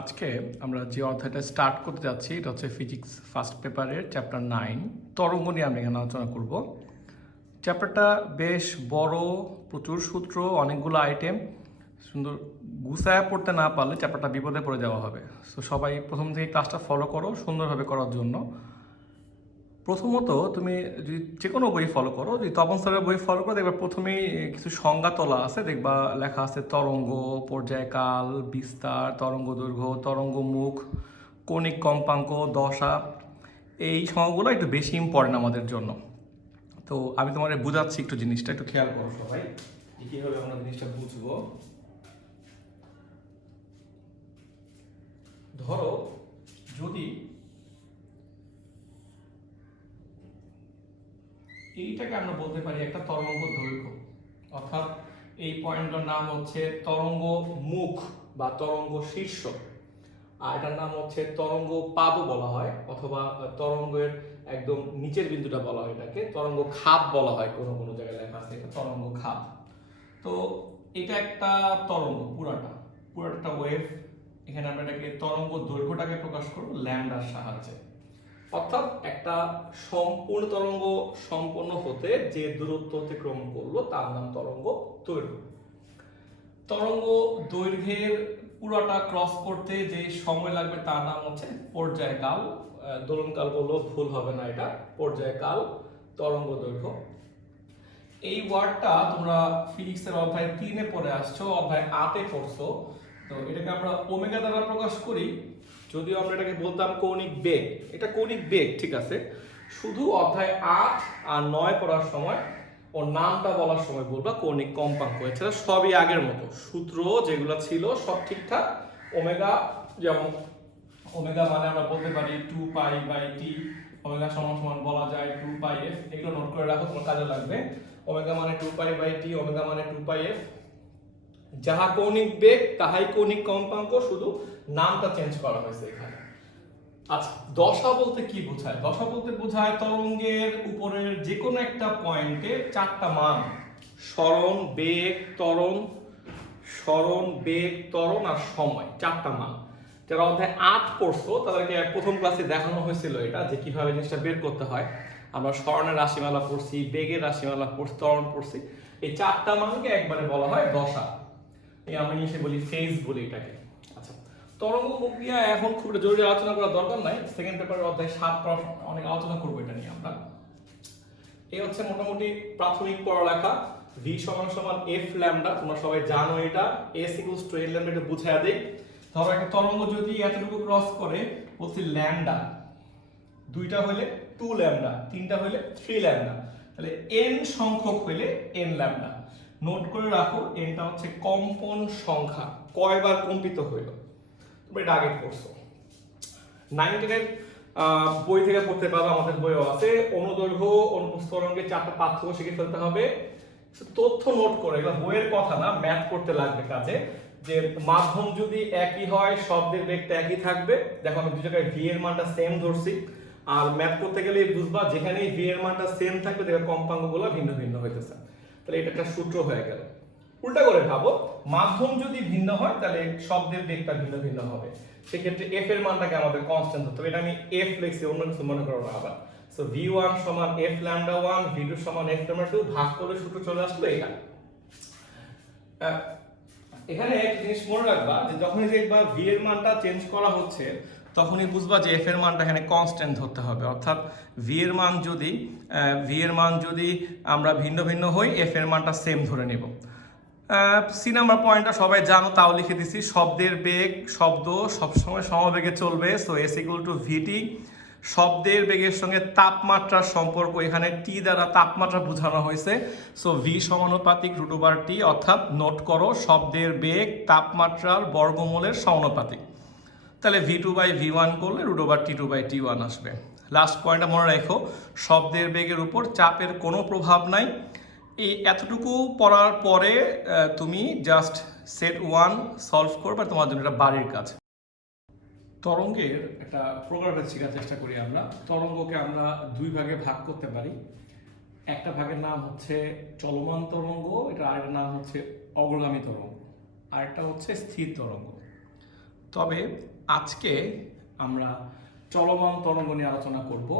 আজকে আমরা যে অধ্যায়টা স্টার্ট করতে যাচ্ছি এটা হচ্ছে ফিজিক্স ফার্স্ট পেপারের চ্যাপ্টার 9 তরঙ্গ নিয়ে আমরা এখানে আলোচনা করব। চ্যাপ্টারটা বেশ বড়, প্রচুর সূত্র, অনেকগুলো আইটেম, সুন্দর গুছায় পড়তে না পারলে চ্যাপ্টারটা বিপদে পড়ে যাওয়া হবে। সো সবাই প্রথম থেকে ক্লাসটা ফলো করো সুন্দরভাবে করার জন্য। প্রথমত তুমি যদি যে কোনো বই ফলো করো, যদি তপন স্যারের বই ফলো করো দেখবা প্রথমেই কিছু সংজ্ঞা তোলা আছে, দেখবা লেখা আছে তরঙ্গ, পর্যায়কাল, বিস্তার, তরঙ্গ দৈর্ঘ্য, তরঙ্গ মুখ, কৌণিক কম্পাঙ্ক, দশা। এই সংজ্ঞাগুলো একটু বেশি ইম্পর্টেন্ট আমাদের জন্য। তো আমি তোমাদের বুঝাচ্ছি একটু, জিনিসটা একটু খেয়াল করো সবাই, কীভাবে আমরা জিনিসটা বুঝবো। ধরো যদি এইটাকে আমরা বলতে পারি একটা তরঙ্গ দৈর্ঘ্য, অর্থাৎ এই পয়েন্টটার নাম হচ্ছে তরঙ্গ মুখ বা তরঙ্গ শীর্ষ, আর এটার নাম হচ্ছে তরঙ্গ পাদও বলা হয়, অথবা তরঙ্গের একদম নিচের বিন্দুটা বলা হয়, এটাকে তরঙ্গ খাত বলা হয়, কোনো কোনো জায়গায় লেখা আছে এটা তরঙ্গ খাত। তো এটা একটা তরঙ্গ, পুরাটা ওয়েভ। এখানে আমরা এটাকে তরঙ্গ দৈর্ঘ্যটাকে প্রকাশ করব ল্যামডার সাহায্যে, অর্থাৎ একটা সম্পূর্ণ তরঙ্গ সম্পন্ন হতে যে দূরত্ব অতিক্রম করলো তার নাম তরঙ্গ দৈর্ঘ্য। তরঙ্গ দৈর্ঘ্যের পুরোটা ক্রস করতে যে সময় লাগবে তার নাম হচ্ছে পর্যায়কাল। দোলনকাল বললেও ভুল হবে না, এটা পর্যায়কাল, তরঙ্গ দৈর্ঘ্য। এই ওয়ার্ডটা তোমরা ফিজিক্সের অধ্যায় 3-এ পড়ে আসছো, অধ্যায় 8-এ পড়ছো। তো এটাকে আমরা ওমেগা দ্বারা প্রকাশ করি, যদিও আমরা এটাকে বলতাম কৌণিক বেগ। এটা কৌণিক বেগ, ঠিক আছে। শুধু অধ্যায় 8 আর 9 পড়ার সময় ওর নামটা বলার সময় বলবা কৌণিক কম্পাঙ্ক। এছাড়া সবই আগের মতো, সূত্র যেগুলো ছিল সব ঠিকঠাক। ওমেগা, যেমন ওমেগা মানে আমরা বলতে পারি 2π/t, ওমেগা সমান সমান বলা যায় 2πf। এগুলো নোট করে রাখো, তোমার কাজে লাগবে। ওমেগা মানে 2π/t, ওমেগা মানে 2πf। যাহা কৌণিক বেগ তাহাই কৌণিক কম্পাঙ্ক, শুধু নামটা চেঞ্জ করা হয়েছে এখানে। আচ্ছা, দশা বলতে কি বোঝায়? দশা বলতে বোঝায় তরঙ্গের উপরের যে কোনো একটা পয়েন্টে 4টা মান, সরণ, বেগ, ত্বরণ আর সময়, 4টা মান। যারা অধ্যায় 8 পড়ছো তাদেরকে প্রথম ক্লাসে দেখানো হয়েছিল এটা, যে কিভাবে জিনিসটা বের করতে হয়। আমরা সরণের রাশিমালা পড়ছি, বেগের রাশিমালা পড়ছি, ত্বরণ পড়ছি। এই 4টা মানকে একবারে বলা হয় দশা। এই আমরা ইংলিশে বলি ফেজ বলি এটাকে। আচ্ছা, তরঙ্গ প্রক্রিয়া এখন খুব জরুরি আলোচনা করার দরকার নাই, সেকেন্ড পেপারের অধ্যায় 7 অনেক আলোচনা করবো এটা নিয়ে আমরা। এই হচ্ছে মোটামুটি প্রাথমিক পড়ালেখা। v সমান সমান f ল্যামডা, তোমরা সবাই জানো এটা। s equals to n lambda, এটা বুঝাইয়া দেই। ধরো একটা তরঙ্গ যদি এতটুকু ক্রস করে, বলছি ল্যামডা, 2টা হইলে 2 ল্যামডা, 3টা হইলে 3 ল্যামডা, তাহলে n সংখ্যক হইলে n ল্যামডা। নোট করে রাখো, nটা হচ্ছে কম্পন সংখ্যা, কয়বার কম্পিত হইল। তোমরা এটা আগে পড়ছো, 9-এর বই থেকে পড়তে পারো, আমাদের বইও আছে। অনুদৈর্ঘ্য, অনুপ্রস্থ তরঙ্গের 4টা পার্থক্য শিখে ফেলতে হবে। তথ্য নোট করে, এগুলো বইয়ের কথা না, ম্যাথ করতে লাগবে কাজে। যে মাধ্যম যদি একই হয়, শব্দের বেগটা একই থাকবে। দেখো আমি দুই জায়গায় ভি এর মানটা সেম ধরছি, আর ম্যাথ করতে গেলে বুঝবা যেখানেই ভি এর মানটা সেম থাকবে দেখো কম্পাঙ্কগুলো ভিন্ন ভিন্ন হইতেছে। তাহলে এটা একটা সূত্র হয়ে গেল। উল্টা করে ভাবো, মাধ্যম যদি ভিন্ন হয় তাহলে শব্দের বেগটা ভিন্ন ভিন্ন হবে। সেক্ষেত্রে এফ এর মানটাকে আমাদের কনস্ট্যান্ট ধরতে হবে। এটা আমি এফ লিখছি, অন্য কিছু মনে করো না আবার। সো v1 সমান f ল্যামডা 1, v2 সমান f ল্যামডা 2, ভাগ করলে সূত্র চলে আসলো এটা। এখানে একটা জিনিস মনে রাখবা, যে যখনই দেখবা v এর মানটা চেঞ্জ করা হচ্ছে তখনই বুঝবা যে f এর মানটা এখানে কনস্ট্যান্ট ধরতে হবে। অর্থাৎ v এর মান যদি আমরা ভিন্ন ভিন্ন হই, f এর মানটা সেম ধরে নেব। সি নাম্বার পয়েন্টটা সবাই জানো, তাও লিখে দিছি। শব্দের বেগ, শব্দ সবসময় সমবেগে চলবে, so s equal to vt। শব্দের বেগের সঙ্গে তাপমাত্রার সম্পর্ক, এখানে টি দ্বারা তাপমাত্রা বোঝানো হয়েছে, সো ভি সমানুপাতিক √t, অর্থাৎ নোট করো শব্দের বেগ তাপমাত্রার বর্গমূলের সমানুপাতিক। তাহলে v2/v1 করলে √t2/t1 আসবে। লাস্ট পয়েন্টটা মনে রাখো, শব্দের বেগের উপর চাপের কোনো প্রভাব নাই। এই এতটুকু পড়ার পরে তুমি জাস্ট সেট 1 সলভ করবে, তোমার জন্য এটা বাড়ির কাজ। তরঙ্গের একটা প্রকারভেদ শেখার চেষ্টা করি আমরা। তরঙ্গকে আমরা 2 ভাগে ভাগ করতে পারি। একটা ভাগের নাম হচ্ছে চলমান তরঙ্গ, এটা আরেকটা নাম হচ্ছে অগ্রগামী তরঙ্গ, আরেকটা হচ্ছে স্থির তরঙ্গ। তবে আজকে আমরা চলমান তরঙ্গ নিয়ে আলোচনা করব।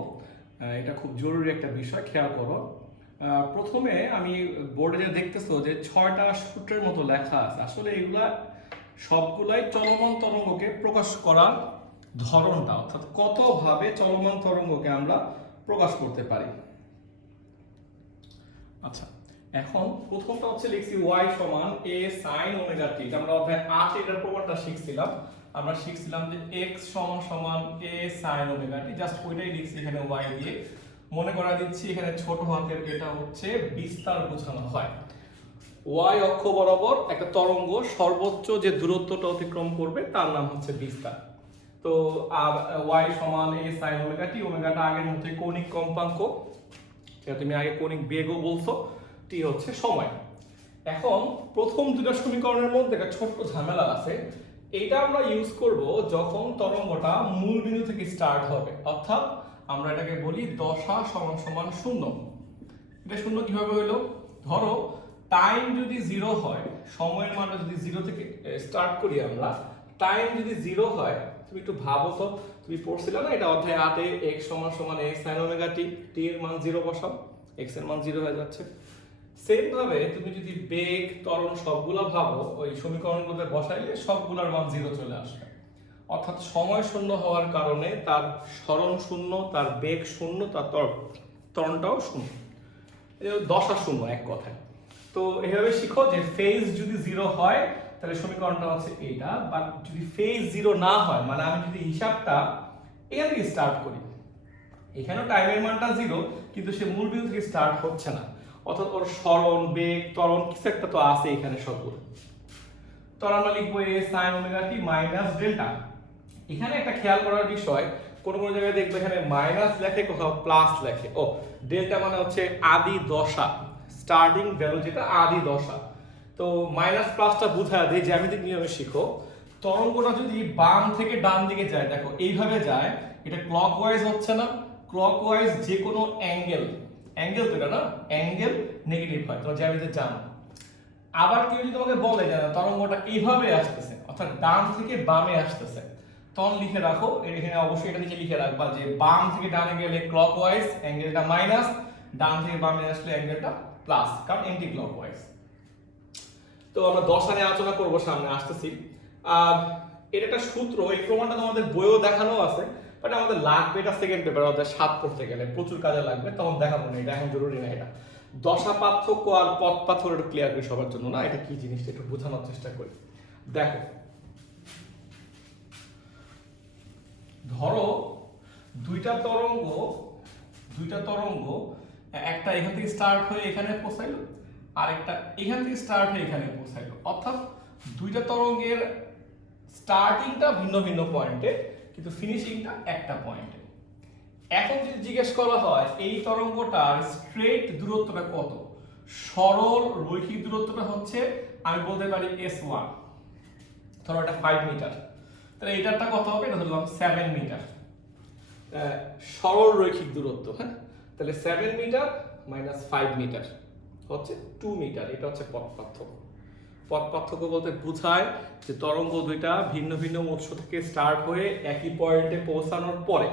এটা খুব জরুরি একটা বিষয়, খেয়াল করো। প্রথমে আমি বোর্ডে যে দেখতেছো যে 6টা সূত্রের মতো লেখা আছে, আসলে এগুলা সবগুলাই চলমান তরঙ্গকে প্রকাশ করার ধরনটা, অর্থাৎ কতভাবে চলমান তরঙ্গকে আমরা প্রকাশ করতে পারি। আচ্ছা, এখন প্রথমটা হচ্ছে লিখছি y সমান a sin ওমেগা t। আমরা অধ্যায় 8 এটার প্রমাণটা শিখছিলাম। আমরা শিখছিলাম যে x সমান সমান a sin omega t, just ওইটাই লিখছি এখানে y দিয়ে। মনে করা দিচ্ছি এখানে ছোট হাতের এটা হচ্ছে বিস্তার বোঝানো হয়। y অক্ষ বরাবর একটা তরঙ্গ সর্বোচ্চ যে দূরত্বটা অতিক্রম করবে তার নাম হচ্ছে বিস্তার। তো y সমান a sin ওমেগা t, ওমেগাটা আগের মতোই কৌণিক কম্পাঙ্ক, তুমি আগে কৌণিক বেগও বলছো, টি হচ্ছে সময়। এখন প্রথম দুটো সমীকরণের মধ্যে একটা ছোট্ট ঝামেলা আছে। এইটা আমরা ইউজ করব যখন তরঙ্গটা মূল বিন্দু থেকে স্টার্ট হবে, অর্থাৎ আমরা এটাকে বলি দশা সমান সমান শূন্য। এটা শূন্য কিভাবে হইলো? ধরো টাইম যদি 0 হয়, সময়ের মানটা যদি 0 থেকে স্টার্ট করি আমরা, টাইম যদি 0 হয়, তুমি একটু ভাবো তো, তুমি পড়ছিলে না এটা অধ্যায় 8 এ x সমান সমান a sin omega t, t এর মান 0 বসাও, x এর মান 0 হয়ে যাচ্ছে। সেম ভাবে তুমি যদি বেগ ত্বরণ সবগুলা ভাবো, ওই সমীকরণগুলোতে বসাইলে সবগুলোর মান 0 চলে আসবে। অর্থাৎ সময় শূন্য হওয়ার কারণে তার সরণ শূন্য, তার বেগ শূন্য, তার ত্বরণটাও শূন্য, দশা শূন্য এক কথায়। তো এইভাবে শিখো যে ফেজ যদি 0 হয় তাহলে সমীকরণটা হচ্ছে এইটা, বাট যদি ফেজ 0 না হয়, মানে আমি যদি হিসাবটা এখান থেকে স্টার্ট করি, এখানেও টাইমের মানটা 0 কিন্তু সে মূল বিন্দু থেকে স্টার্ট হচ্ছে না, অর্থাৎ ওর সরণ বেগ ত্বরণ কিছু একটা তো আছে এখানে সবগুলো। তো আমরা লিখবো a sin omega t minus delta. এখানে একটা খেয়াল করার বিষয়, কোন কোন জায়গায় দেখবে এখানে মাইনাস লেখে, কোথাও প্লাস লেখে। ও ডেল্টা মানে হচ্ছে আদি দশা, স্টার্টিং ভ্যালু যেটা আদি দশা। তো মাইনাস প্লাসটা বুঝায় দেয়, জ্যামিতিক নিয়মে শিখো। তরঙ্গটা যদি বাম থেকে ডান দিকে যায়, দেখো এইভাবে যায়, এটা ক্লকওয়াইজ হচ্ছে না, ক্লকওয়াইজ যে কোনো অ্যাঙ্গেল তো এটা না, অ্যাঙ্গেল নেগেটিভ হয়, তোমরা জ্যামিতি জানো। আবার কেউ যদি তোমাকে বলে যে তরঙ্গটা এইভাবে আসতেছে, অর্থাৎ ডান থেকে বামে আসতেছে, তখন লিখে রাখো, এখানে অবশ্যই এটা নিচে লিখে রাখবা যে বাম থেকে ডানে গেলে ক্লকওয়াইজ অ্যাঙ্গেলটা মাইনাস, ডান থেকে বামে আসলে অ্যাঙ্গেলটা প্লাস, কারণ এন্টি ক্লকওয়াইজ। তো আমরা দশা নিয়ে আলোচনা করবো, সামনে আসতেছি। আর এটা একটা সূত্র, এই প্রমাণটা তোমাদের বইও দেখানো আছে, বাট আমাদের লাগবে এটা সেকেন্ড পেপার অধ্যায় 7 পড়তে গেলে প্রচুর কাজে লাগবে, তখন দেখাবো না, এটা এখন জরুরি না। এটা দশা পার্থক্য আর পথ পার্থক্য একটু ক্লিয়ার করি সবার জন্য, না এটা কি জিনিস একটু বোঝানোর চেষ্টা করি। দেখো, ধরো দুইটা তরঙ্গ একটা এখান থেকে স্টার্ট হয়ে এখানে পৌঁছাইলো, আর একটা এখান থেকে স্টার্ট হয়ে এখানে পৌঁছাইলো, অর্থাৎ দুইটা তরঙ্গের স্টার্টিংটা ভিন্ন ভিন্ন পয়েন্টে কিন্তু ফিনিশিংটা একটা পয়েন্টে। এখন যদি জিজ্ঞেস করা হয় এই তরঙ্গটার স্ট্রেট দূরত্বটা কত, সরল রৈখিক দূরত্বটা হচ্ছে, আমি বলতে পারি s1, ধরো এটা 5 মিটার, তাহলে এটারটা কত হবে, এটা ধরলাম 7 মিটার। সরল রৈখিক দূরত্ব, হ্যাঁ, তাহলে 7 মিটার মাইনাস 5 মিটার হচ্ছে 2 মিটার। এটা হচ্ছে পথ পার্থক্য। পথ পার্থক্য বলতে বোঝায় যে তরঙ্গ দুইটা ভিন্ন ভিন্ন উৎস থেকে স্টার্ট হয়ে একই পয়েন্টে পৌঁছানোর পরে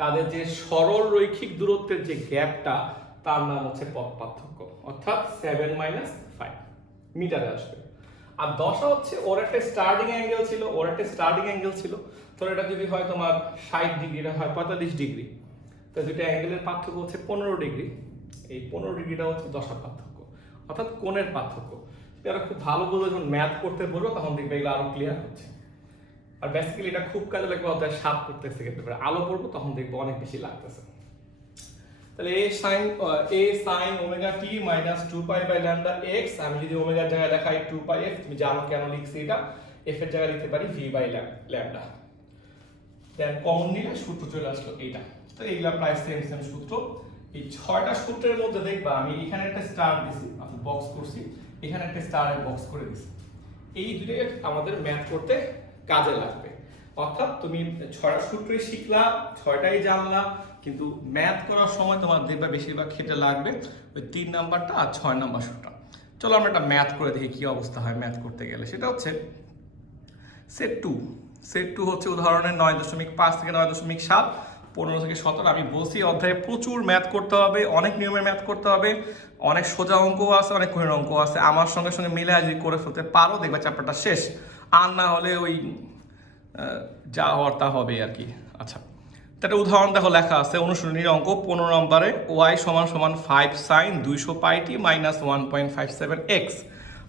তাদের যে সরল রৈখিক দূরত্বের যে গ্যাপটা, তার নাম হচ্ছে পথ পার্থক্য, অর্থাৎ 7 মাইনাস 5 মিটারে আসবে। আর দশা হচ্ছে ওর একটা স্টার্টিং অ্যাঙ্গেল ছিল, তো এটা যদি হয় তোমার 60 ডিগ্রি, এটা হয় 45 ডিগ্রি, তো দুটো অ্যাঙ্গেলের পার্থক্য হচ্ছে 15 ডিগ্রি। এই 15 ডিগ্রিটা হচ্ছে দশা পার্থক্য, অর্থাৎ কোণের পার্থক্য। এটা খুব ভালো বুঝে যখন ম্যাথ করতে বলবো তখন দেখবে এগুলো আরো ক্লিয়ার হচ্ছে। আর বেসিক্যালি এটা খুব কাজে লাগবে অধ্যায় 7 পড়তে সেকেন্ড পেপারে আলো পড়বো, তখন দেখবো অনেক বেশি লাগতেছে। তাহলে a sin omega t minus 2 pi by lambda x, আমি যদি ওমেগার জায়গায় দেখাই 2 পাই f, তুমি জানো কেন লিখছি এটা, f এর জায়গায় লিখতে পারি v by lambda. Then common নিলে সূত্র চলে আসলো এইটা। তো এইগুলা প্রায় সেম সূত্র। এই 6টা সূত্রের মধ্যে দেখবা আমি এখানে একটা স্টার দিছি, আমি বক্স করছি, এখানে একটা স্টারের বক্স করে দিছি। এই দুটোই আমাদের ম্যাথ করতে কাজে লাগবে, অর্থাৎ তুমি 6টা সূত্রই শিখলা, 6টাই জানলা, কিন্তু ম্যাথ করার সময় তোমার দেখবা বেশিরভাগ ক্ষেত্রে লাগবে ওই 3 নাম্বারটা আর 6 নাম্বার সূত্র। চলো আমরা একটা ম্যাথ করে দেখি কি অবস্থা হয় ম্যাথ করতে গেলে। সেটা হচ্ছে সেট টু হচ্ছে উদাহরণের 9.5 থেকে 9.7, 15 থেকে 17। আমি বলছি অধ্যায়ে প্রচুর ম্যাথ করতে হবে, অনেক নিয়মের ম্যাথ করতে হবে, অনেক সোজা অঙ্কও আছে, অনেক কঠিন অঙ্ক আছে। আমার সঙ্গে সঙ্গে মিলে যদি করে ফেলতে পারো দেখবে চ্যাপ্টারটা শেষ, আর না হলে ওই যা হওয়ার তা হবে আর কি। আচ্ছা, একটা উদাহরণ দেখো লেখা আছে অনুশীলনীর অঙ্ক 15 নম্বরে, y সমান সমান 5 sin 200 πt মাইনাস 1.57x।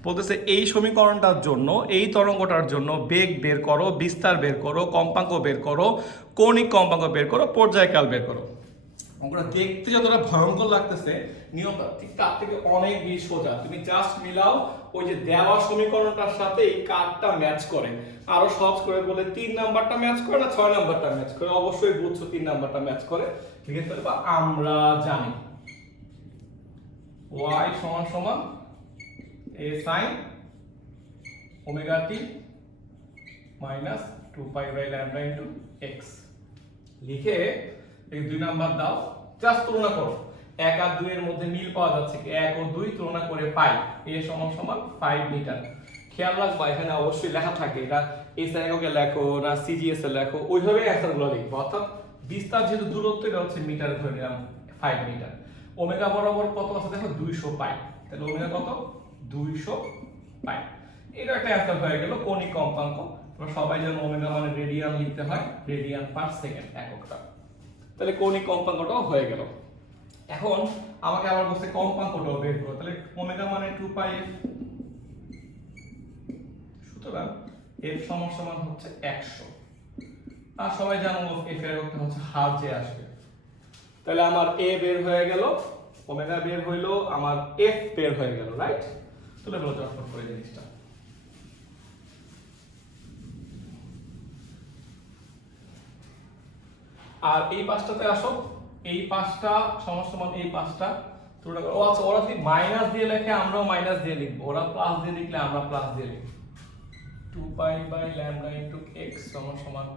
বলতেছে এই সমীকরণটার জন্য, এই তরঙ্গটার জন্য বেগ বের করো, বিস্তার বের করো, কম্পাঙ্ক বের করো, কৌণিক কম্পাঙ্ক বের করো, পর্যায়কাল বের করো। অঙ্কটা দেখতে যতটা ভয়ঙ্কর লাগতেছে, নিয়মটা ঠিক তার থেকে অনেক বেশি সোজা। তুমি জাস্ট মিলাও ওই যে দেওয়া সমীকরণটার সাথে এই কার্ডটা ম্যাচ করে। আরো সহজ করে বলে 3 নাম্বারটা ম্যাচ করে না 6 নাম্বারটা ম্যাচ করে, অবশ্যই বুঝছো 3 নাম্বারটা ম্যাচ করে। লিখে ফেলবা আমরা জানি y সমান সমান a sin omega t minus 2 pi by lambda into x। লিখে এই 2 নাম্বার দাও, জাস্ট তুলনা করো। 1 আর 2 এর মধ্যে মিল পাওয়া যাচ্ছে কি, 1 ও 2 তুলনা করে পাই a সমান সমান 5 মিটার। খেয়াল রাখবা এখানে অবশ্যই লেখা থাকে, এটা এসআই এককে লেখো না সিজিএস এ লেখো, ওইভাবে অ্যান্সারগুলো লিখবো। অর্থাৎ বিস্তার যেহেতু দূরত্ব, এটা হচ্ছে মিটারে ধরে নিলাম 5 মিটার। ওমেগা বরাবর কত আছে দেখো 200 পাই, তাহলে ওমেগা কত 200 পাই। এটা একটা অ্যান্সার হয়ে গেল কৌণিক কম্পাঙ্ক। তোমরা সবাই জানো ওমেগা মানে রেডিয়ান লিখতে হয়, রেডিয়ান পার সেকেন্ড এককটা। তাহলে কৌণিক কম্পাঙ্কটাও হয়ে গেল। এখন আমাকে আবার বলছে কম্পাঙ্কটাও বের করো, তাহলে ওমেগা মানে 2 পাই f। সুতরাং f সমান সমান হচ্ছে 100। আর সবাই জানো f এর এককটা হচ্ছে হার্জে আসবে। তাহলে আমার a বের হয়ে গেল, ওমেগা বের হইলো, আমার f বের হয়ে গেল, রাইট? তুলে বলো চটপট করে জিনিসটা। আর এই পাঁচটাতে আসো, এই পাঁচটা সমান সমান এই পাঁচটা তুলনা করো। আচ্ছা, ওরা যদি মাইনাস দিয়ে লেখে আমরাও মাইনাস দিয়ে লিখবো, ওরা প্লাস দিয়ে লিখলে আমরা প্লাস দিয়ে লিখবো। 2 pi by lambda into x সমান সমান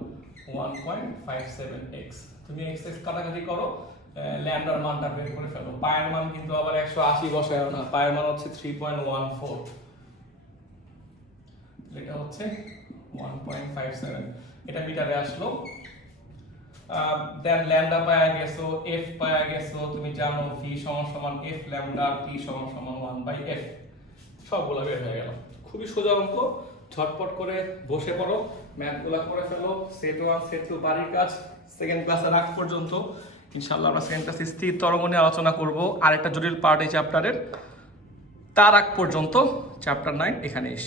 1.57x। তুমি x x কাটাকাটি করো, ল্যামডার মানটা বের করে ফেলো। পায়ের মান কিন্তু আবার 180 বসায়ও না, পায়ের মান হচ্ছে 3.14, এটা হচ্ছে 1.57। এটা মিটারে আসলো। দেন ল্যামডা পায়া গেছো, f পায়া গেছো, তুমি জানো v সমান সমান f ল্যামডা, t সমান সমান 1/f। সবগুলো বের হয়ে গেল। খুবই সোজা অঙ্ক, ঝটপট করে বসে পড়ো, ম্যাথগুলো করে ফেলো। সেট 1 সেট 2 বাড়ির কাজ সেকেন্ড ক্লাসের আগ পর্যন্ত। ইনশাআল্লাহ আমরা সেকেন্ড ক্লাসে স্থির তরঙ্গ নিয়ে আলোচনা করব, আরেকটা জটিল পার্ট এই চ্যাপ্টারের। তার আগ পর্যন্ত চ্যাপ্টার 9 এখানে এসে